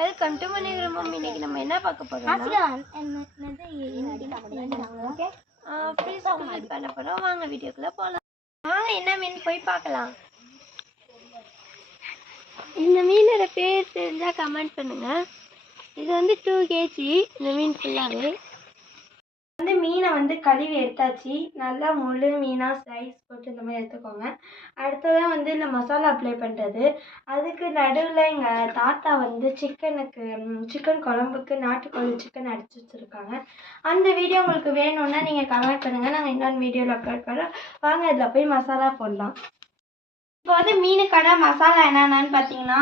Welcome to Manigramam mummy. இன்னைக்கு நம்ம என்ன பார்க்க போறோம்? ஃப்ரீஸ் பண்ண போறோம். வாங்க வீடியோக்குள்ள போகலாம். என்ன மீன் போய் பார்க்கலாம். இந்த மீனோட பேர் தெரிஞ்சா கமெண்ட் பண்ணுங்க. இது வந்து 2 kg இந்த மீன் ஃபுல்லாகவே. மீனை வந்து கழுவி எடுத்தாச்சு. நல்லா முழு மீனாக ஸ்லைஸ் போட்டு இந்த மாதிரி எடுத்துக்கோங்க. அடுத்ததான் வந்து இந்த மசாலா அப்ளை பண்ணுறது. அதுக்கு நடுவில் எங்கள் தாத்தா வந்து சிக்கன் குழம்புக்கு நாட்டுக்கோழி சிக்கன் அடிச்சு வச்சுருக்காங்க. அந்த வீடியோ உங்களுக்கு வேணும்னா நீங்கள் கமெண்ட் பண்ணுங்கள். நாங்கள் இன்னொரு வீடியோவில் அப்லோட் பண்ணுறோம். வாங்க இதில் போய் மசாலா போடலாம். இப்போ வந்து மீனுக்கான மசாலா என்னென்னு பார்த்தீங்கன்னா,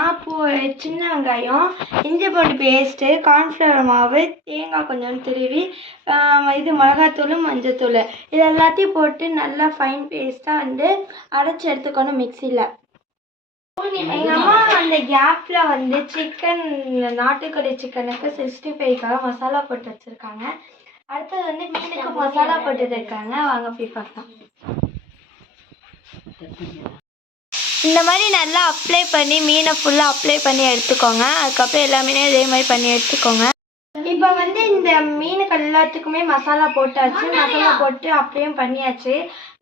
சின்ன வெங்காயம், இஞ்சி பூண்டு பேஸ்ட்டு, கார்ன்ஃப்ளவர் மாவு, தேங்காய் கொஞ்சம் துருவி, இது மிளகாத்தூள், மஞ்சத்தூள், இது எல்லாத்தையும் போட்டு நல்லா ஃபைன் பேஸ்ட்டாக வந்து அரைச்சி எடுத்துக்கணும் மிக்சியில். எங்கள் அம்மா அந்த கேப்பில் வந்து நாட்டுக்கோழி சிக்கனுக்கு 65க்காக மசாலா போட்டு வச்சுருக்காங்க. அடுத்தது வந்து மீனுக்கு மசாலா போட்டு இருக்காங்க. வாங்க போய் பார்க்கலாம். இந்த மாதிரி நல்லா அப்ளை பண்ணி மீனை ஃபுல்லாக அப்ளை பண்ணி எடுத்துக்கோங்க. அதுக்கப்புறம் எல்லா மீனையும் இதே மாதிரி பண்ணி எடுத்துக்கோங்க. இப்போ வந்து இந்த மீனுக்கு எல்லாத்துக்குமே மசாலா போட்டாச்சு. மசாலா போட்டு அப்படியும் பண்ணியாச்சு.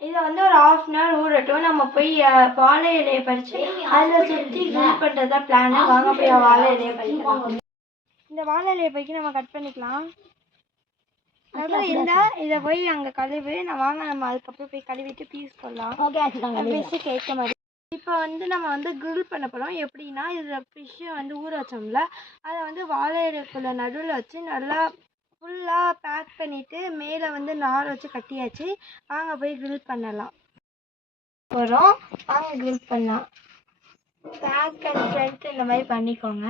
இதை வந்து ஒரு 1/2 hour ஊறட்டும். நம்ம போய் வாழை இலையை பறித்து அதில் சுற்றி கிரில் பண்ணுறது தான் பிளானு. வாங்க போய் வாழை இலையை பறிக்கலாம். இந்த வாழை இலையை பறிக்க நம்ம கட் பண்ணிக்கலாம். அதில் இருந்தால் இதை போய் அங்கே கழுவு. நம்ம அதுக்கப்புறம் போய் கழுவிட்டு பீஸ் போடலாம். பீஸு கேட்க மாதிரி. இப்போ வந்து நம்ம வந்து கிரில் பண்ண போகிறோம். எப்படின்னா, இதில் ஃபிஷ்ஷை வந்து ஊற வச்சோம்ல, அதை வந்து வாழை இலைக்குள்ள நடுவில் வச்சு நல்லா ஃபுல்லாக பேக் பண்ணிவிட்டு மேலே வந்து நார் வச்சு கட்டியாச்சு. வாங்க போய் கிரில் பண்ணலாம் போகிறோம். வாங்க கிரில் பண்ணலாம். பேக் அண்ட் ஃப்ரண்ட் இந்த மாதிரி பண்ணிக்கோங்க.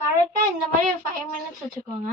கரெக்டாக இந்த மாதிரி 5 minutes வச்சுக்கோங்க.